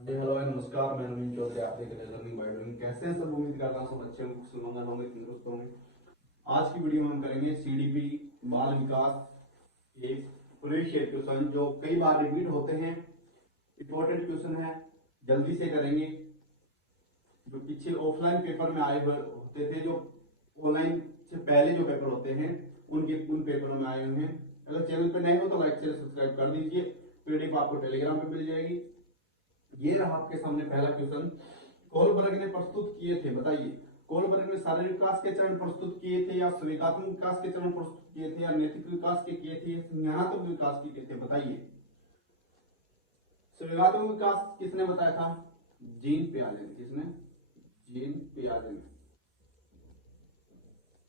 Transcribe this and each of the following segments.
जी hello नमस्कार, मैं नवीन चौधरी। आप देख रहे हैं लर्निंग बाय डूइंग। कैसे हैं सब? उम्मीद करता हूँ सब अच्छे होंगे, खुश होंगे, होंगे, तंदुरुस्त होंगे। आज की वीडियो में हम करेंगे सीडीपी बाल विकास एक प्रीवियस क्वेश्चन जो कई बार रिपीट होते हैं। इंपॉर्टेंट क्वेश्चन है, जल्दी से करेंगे। जो पीछे ऑफलाइन पेपर में आए हुए होते थे, जो ऑनलाइन से पहले जो पेपर होते हैं उन पेपरों में आए हुए हैं। अगर चैनल पे नए हो तो लाइक शेयर सब्सक्राइब कर दीजिए। पीडीएफ आपको टेलीग्राम पे मिल जाएगी। ये रहा आपके सामने पहला क्वेश्चन। कोलबर्ग ने प्रस्तुत किए थे, बताइए। कोलबर्ग ने शारीरिक विकास के चरण प्रस्तुत किए थे या संवेगात्मक विकास के चरण प्रस्तुत किए थे या नैतिक विकास के किए थे या संज्ञानात्मक विकास के किए थे? बताइए। संवेगात्मक विकास किसने बताया था? जीन पियाजे ने। किसने? जीन पियाजे ने।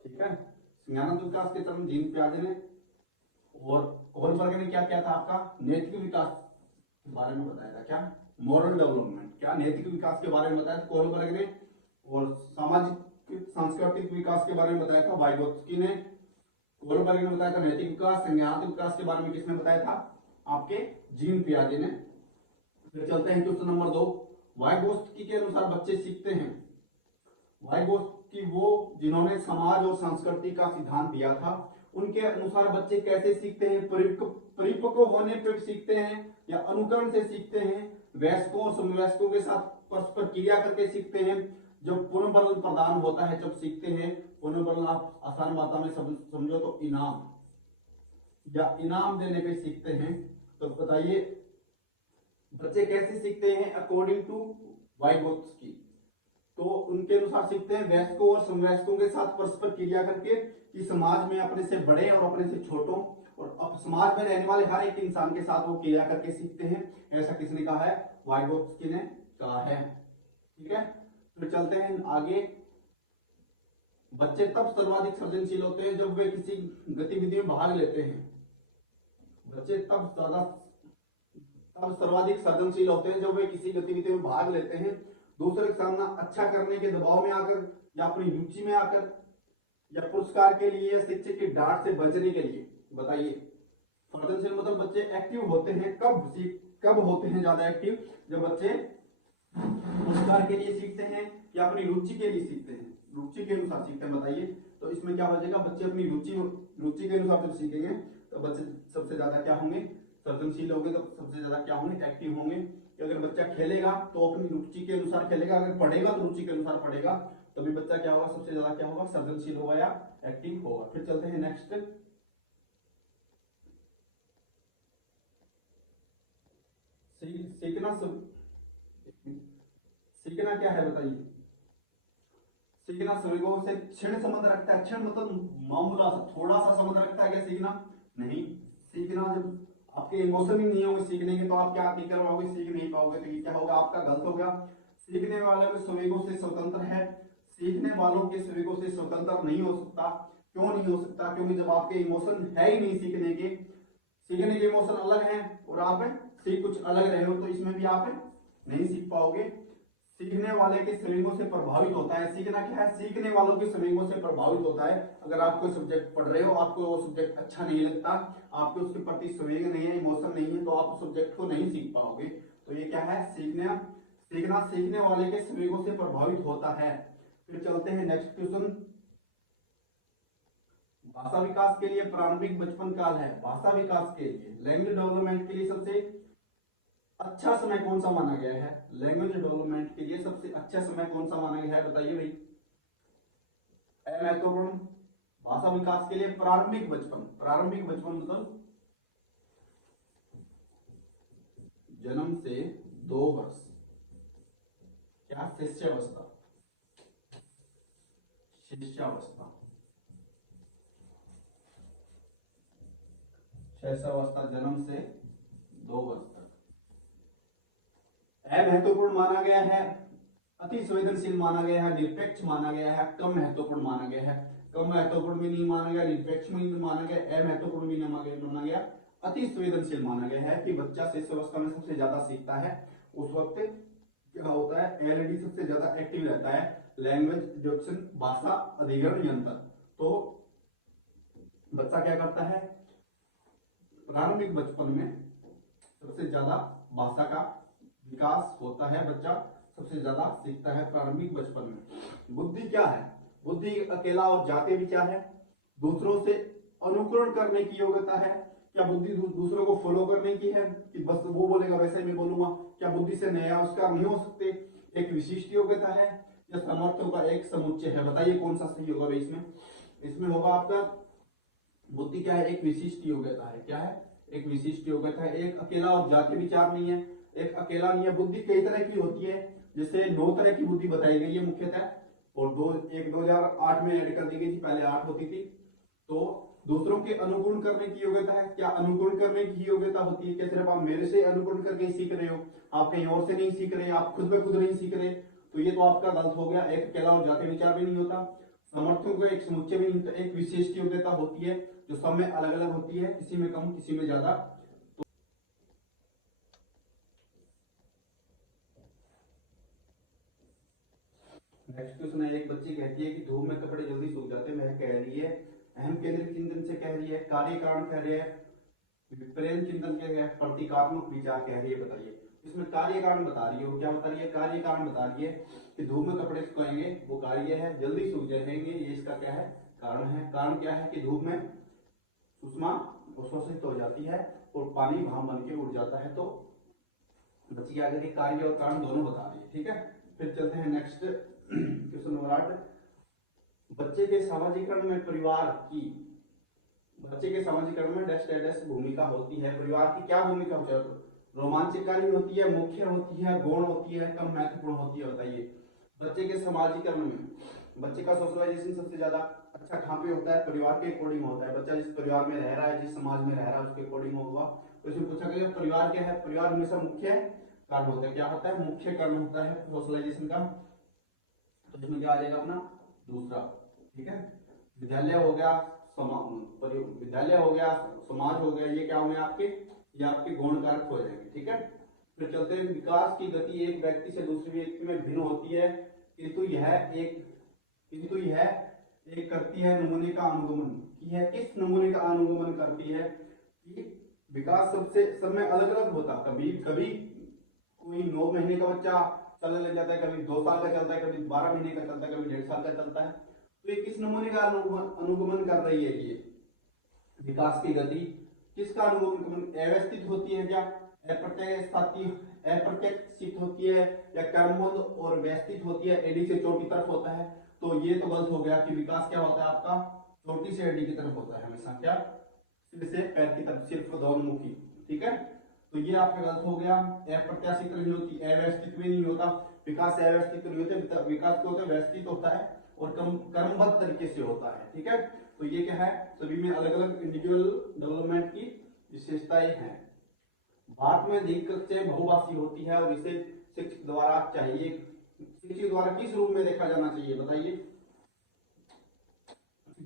ठीक है। संज्ञानात्मक विकास के चरण जीन पियाजे ने। और कोलबर्ग ने क्या किया था? आपका नैतिक विकास के बारे में बताया था। क्या? Moral development. क्या? नैतिक विकास के बारे में बताया था कोलबर्ग ने। और सामाजिक सांस्कृतिक विकास के बारे में बताया था वाइगोत्स्की ने। कोलबर्ग ने बताया था नैतिक विकास। संज्ञानात्मक विकास के बारे में किसने बताया था? आपके जीन पियाजे ने। फिर चलते हैं क्वेश्चन नंबर 2। वाइगोत्स्की के अनुसार बच्चे सीखते हैं। वाइगोत्स्की वो जिन्होंने समाज और संस्कृति का सिद्धांत दिया था। उनके अनुसार बच्चे कैसे सीखते हैं? परिपक्व होने पर सीखते हैं या अनुकरण से सीखते हैं? वयस्कों और समवयस्कों के साथ परस्पर क्रिया करके सीखते हैं? जब पुनर्बल प्रदान होता है जब सीखते हैं। पुनर्बल आप आसान भाषा में समझो तो इनाम या इनाम देने पे सीखते हैं। तो बताइए बच्चे कैसे सीखते हैं अकॉर्डिंग टू वाइगोत्स्की? तो उनके अनुसार सीखते हैं वयस्कों और समवयस्कों के साथ परस्पर क्रिया करके, कि समाज में अपने से बड़े और अपने से छोटों और समाज में रहने वाले हर एक इंसान के साथ वो क्रिया करके सीखते हैं। ऐसा किसने कहा है? वाइगोत्स्की ने कहा है। ठीक है। फिर चलते हैं आगे। बच्चे तब सर्वाधिक सृजनशील होते हैं जब वे किसी गतिविधि में भाग लेते हैं। बच्चे तब सर्वाधिक सृजनशील होते हैं जब वे किसी गतिविधि में भाग लेते हैं। दूसरे का सामना अच्छा करने के दबाव में आकर या अपनी रुचि में आकर या पुरस्कार के लिए या शिक्षक की डांट से बचने के लिए। बताइए। सृजनशील मतलब बच्चे एक्टिव होते हैं। कब होते हैं ज्यादा एक्टिव? जब बच्चे पुरस्कार के लिए सीखते हैं या अपनी रुचि के लिए सीखते हैं। रुचि के अनुसार सीखते हैं। बताइए। तो इसमें क्या हो जाएगा? बच्चे अपनी रुचि के अनुसार जब सीखेंगे तो बच्चे सबसे ज्यादा क्या होंगे? सृजनशील होंगे। तो सबसे ज्यादा क्या होंगे? एक्टिव होंगे। कि अगर बच्चा खेलेगा तो अपनी रुचि के अनुसार खेलेगा, अगर पढ़ेगा तो रुचि के अनुसार पढ़ेगा। तभी बच्चा क्या होगा? सबसे ज्यादा क्या होगा? सृजनशील होगा या एक्टिव होगा। फिर चलते हैं नेक्स्ट। सीखना सीखना क्या है? बताइए। सीखना संवेगों से क्षण संबंध रखता है। क्षण मतलब मामूला सा, थोड़ा सा संबंध रखता है क्या सीखना? नहीं। सीखना जब आपके इमोशन ही नहीं होंगे सीखने के तो आप क्या नहीं कर पाओगे? सीख नहीं पाओगे। तो ये क्या होगा? आपका गलत हो गया। सीखने वाले के संवेगों से स्वतंत्र है। सीखने वालों के संवेगों से स्वतंत्र नहीं हो सकता। क्यों नहीं हो सकता? क्योंकि जब आपके इमोशन है ही नहीं सीखने के इमोशन अलग हैं और आप सीख कुछ अलग रहे हो, तो इसमें भी आप नहीं सीख पाओगे। सीखने वाले के संवेगों से प्रभावित होता है। सीखना क्या है? सीखने वालों के संवेगों से प्रभावित होता है। अगर आप कोई सब्जेक्ट पढ़ रहे हो, आपको वो सब्जेक्ट अच्छा नहीं लगता, आपके उसके प्रति संवेग नहीं है, इमोशन नहीं है, तो आप उस सब्जेक्ट को नहीं सीख पाओगे। तो ये क्या है? सीखना सीखने वाले के संवेगों से प्रभावित होता है। फिर चलते हैं नेक्स्ट क्वेश्चन। भाषा विकास के लिए प्रारंभिक बचपन काल है। भाषा विकास के लिए, लैंग्वेज डेवलपमेंट के लिए सबसे अच्छा समय कौन सा माना गया है? लैंग्वेज डेवलपमेंट के लिए सबसे अच्छा समय कौन सा माना गया है? बताइए भाई। महत्वपूर्ण। भाषा विकास के लिए प्रारंभिक बचपन मतलब जन्म से 2 वर्ष। क्या? शिष्यावस्था। शिष्यावस्था शिष्यावस्था जन्म से 2 वर्ष तक महत्वपूर्ण माना गया है। अति संवेदनशील माना गया है। निरपेक्ष माना गया है। कम महत्वपूर्ण माना गया है। कम महत्वपूर्ण भी नहीं माना गया, निरपेक्ष में नहीं माना गया, अमहत्वपूर्ण भी नहीं माना गया, अति संवेदनशील माना गया है। कि बच्चा शिशु अवस्था में सबसे ज्यादा सीखता है। उस वक्त क्या होता है? एलईडी सबसे ज्यादा एक्टिव रहता है। लैंग्वेज एडक्शन, भाषा अधिग्रहण यंत्र। तो बच्चा क्या करता है? प्रारंभिक बचपन में सबसे ज्यादा भाषा का विकास होता है, बच्चा सबसे ज्यादा सीखता है प्रारंभिक बचपन में। बुद्धि क्या है? बुद्धि अकेला और जाते विचार है, दूसरों से अनुकरण करने की योग्यता है। क्या बुद्धि दूसरों को फॉलो करने की है कि बस वो बोलेगा वैसे मैं बोलूंगा? क्या बुद्धि से नया आविष्कार नहीं हो सकते? एक विशिष्ट योग्यता है या सामर्थ्यों का एक समुच्चय है? बताइए कौन सा सही होगा इसमें? इसमें होगा आपका बुद्धि क्या है? एक विशिष्ट योग्यता है। क्या है? एक विशिष्ट योग्यता है। एक अकेला और जातीय विचार नहीं है, एक अकेला नहीं है। बुद्धि कई तरह की होती है, जैसे 9 तरह की बुद्धि बताई गई है मुख्यतः, और 2008 में ऐड कर दी गई थी, पहले 8 होती थी। तो दूसरों के अनुकूल करने की योग्यता है। क्या अनुकूल करने की योग्यता होती है? क्या सिर्फ आप मेरे से अनुकूल करके ही सीख रहे हो, आप कहीं और से नहीं सीख रहे, आप खुद में खुद नहीं सीख रहे? तो ये तो आपका गलत हो गया। एक अकेला और जातीय विचार भी नहीं होता, सामर्थ्यों का एक समुच्चय भी नहीं होता। एक विशिष्ट योग्यता होती है जो सब में अलग अलग होती है, किसी में कम किसी में ज्यादा। नेक्स्ट क्वेश्चन है, एक बच्ची कहती है कि धूप में कपड़े जल्दी सूख जाते हैं। वह कह रही है अहम केंद्रित चिंतन से कह रही है, कार्य कारण कह रही है, प्रेम चिंतन कह रही है, प्रतीकात्मक विचार कह रही है? बताइए। इसमें कार्य कारण बता रही हो, क्या बता रही है? कार्य कारण बता रही है कि धूप में कपड़े सुखाएंगे, वो कार्य है। जल्दी सूख जाएंगे, ये इसका क्या है? कारण है। कारण क्या है? कि धूप में उष्मा अवशोषित हो जाती है और पानी भाप बन के उड़ जाता है। तो बच्ची क्या करेगी? कार्य और कारण दोनों बता रही है। ठीक है, फिर चलते हैं नेक्स्ट क्वेश्चन नंबर 8। बच्चे के सामाजिकरण में बच्चे के सामाजिकरण में डैश डैश भूमिका होती है। परिवार की क्या भूमिका होती है? रोमांचकारी होती है, मुख्य होती है, गौण होती है, कम महत्वपूर्ण होती है? बताइए। बच्चे के सामाजिकरण में बच्चे का सोशलाइजेशन सबसे ज्यादा अच्छा कहाँ पे होता है? परिवार के अकॉर्डिंग होता है। बच्चा जिस परिवार में रह रहा है, जिस समाज में रह रहा है, उसके अकॉर्डिंग होगा। तो इसमें पूछा गया परिवार क्या है? परिवार हमेशा मुख्य कारण होता है। क्या होता है? मुख्य कारण होता है सोशलाइजेशन का। तो इसमें क्या आ जाएगा अपना? दूसरा। ठीक है, विद्यालय हो गया, विद्यालय हो गया, समाज हो गया, ये क्या होंगे आपके? ये आपके गौण कारक हो जाएंगे। ठीक है, फिर चलते हैं। विकास की गति एक व्यक्ति से दूसरे व्यक्ति में भिन्न होती है, किंतु यह एक करती है नमूने का अनुगमन की है। किस नमूने का अनुगमन करती है? कि विकास सब में अलग अलग होता। कभी कभी कोई 9 महीने का बच्चा चलने लग जाता है, कभी 2 साल का चलता है, कभी 12 महीने का चलता है, कभी 1.5 साल का चलता है। तो ये किस नमूने का अनुगमन कर रही है? ये विकास की गति किसका अनुगमन? अव्यवस्थित होती है क्या? अप्रत्याशित होती है या क्रमबद्ध और व्यवस्थित होती है? एडी से चोटी तरफ होता है। तो ये तो गलत हो गया कि विकास क्या होता है आपका? चोटी से एडी की तरफ होता है हमेशा। क्या? सिर से पैर की तरफ, सिर्फ दोनमुखी। ठीक है, तो ये आपका गलत हो गया। अप्रत्याशित नहीं होती, अव्यवस्थित भी नहीं होता। विकास अव्यवस्थित नहीं होते, विकास क्या होता है? व्यवस्थित होता है और क्रमबद्ध तरीके से होता है। ठीक है, तो ये क्या है? सभी में अलग अलग इंडिविजुअल डेवलपमेंट की विशेषताएं हैं। भारत में अधिक कक्षाएं बहुभाषी होती है और इसे शिक्षक द्वारा किस रूप में देखा जाना चाहिए? बताइए।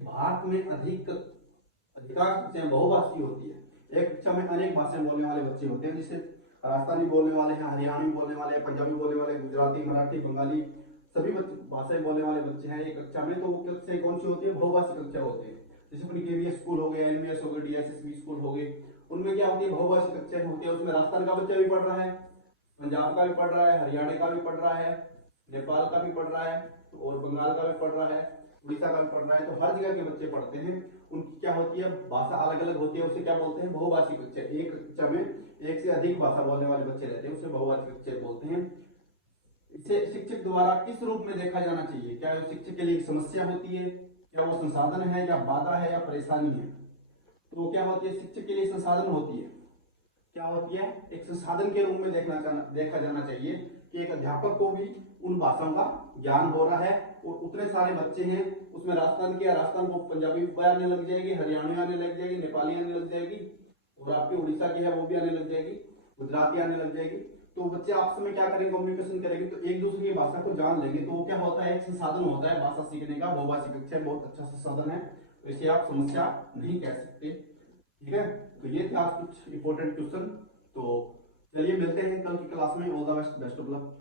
भारत में अधिकांश कक्षाएं बहुभाषी होती है। एक कक्षा में अनेक भाषाएं बोलने वाले बच्चे होते हैं, जिससे राजस्थानी बोलने वाले हैं, हरियाणवी बोलने वाले, पंजाबी बोलने वाले, गुजराती, मराठी, बंगाली, सभी भाषाएं बोलने वाले बच्चे हैं एक कक्षा में। तो वो कक्षाएं कौन सी होती है? बहुभाषी कक्षा होती है। जैसे अपनी केवीएस स्कूल हो गए, एनवीएस हो गए, डीएसएसबी स्कूल हो गए, उनमें क्या होती है? बहुभाषी कक्षाएं होती है। उसमें राजस्थान का बच्चा भी पढ़ रहा है, पंजाब का भी पढ़ रहा है, हरियाणा का भी पढ़ रहा है, नेपाल का भी पढ़ रहा है, और बंगाल का भी पढ़ रहा है, उड़ीसा का भी पढ़ रहा है। तो हर जगह के बच्चे पढ़ते हैं। उनकी क्या होती है? भाषा अलग अलग होती है। उसे क्या बोलते हैं? बहुभाषी कक्षा। एक कक्षा में एक से अधिक भाषा बोलने वाले बच्चे रहते हैं, उसे बहुभाषी कक्षा बोलते हैं। इसे शिक्षक द्वारा किस रूप में देखा जाना चाहिए? क्या शिक्षक के लिए एक समस्या होती है? क्या वो संसाधन है या बाधा है या परेशानी है? तो क्या होती है? शिक्षक के लिए संसाधन होती है। क्या होती है? एक संसाधन के रूप में देखा जाना चाहिए कि एक अध्यापक को भी उन भाषाओं का ज्ञान हो रहा है और उतने सारे बच्चे हैं, उसमें राजस्थान को पंजाबी आने लग जाएगी, हरियाणवी आने लग जाएगी, नेपाली आने लग जाएगी, और आपकी उड़ीसा की है वो भी आने लग जाएगी, गुजराती आने लग जाएगी। तो बच्चे आपस में क्या करेंगे? कम्युनिकेशन करेंगे, तो एक दूसरे की भाषा को जान लेंगे। तो वो क्या होता है? एक संसाधन होता है भाषा सीखने का। बहुभाषी कक्षा बहुत अच्छा संसाधन है, तो इसे आप समस्या नहीं कह सकते। ठीक है, तो ये थे आज कुछ इंपॉर्टेंट क्वेश्चन। तो चलिए मिलते हैं कल की क्लास में। All the best, best of luck.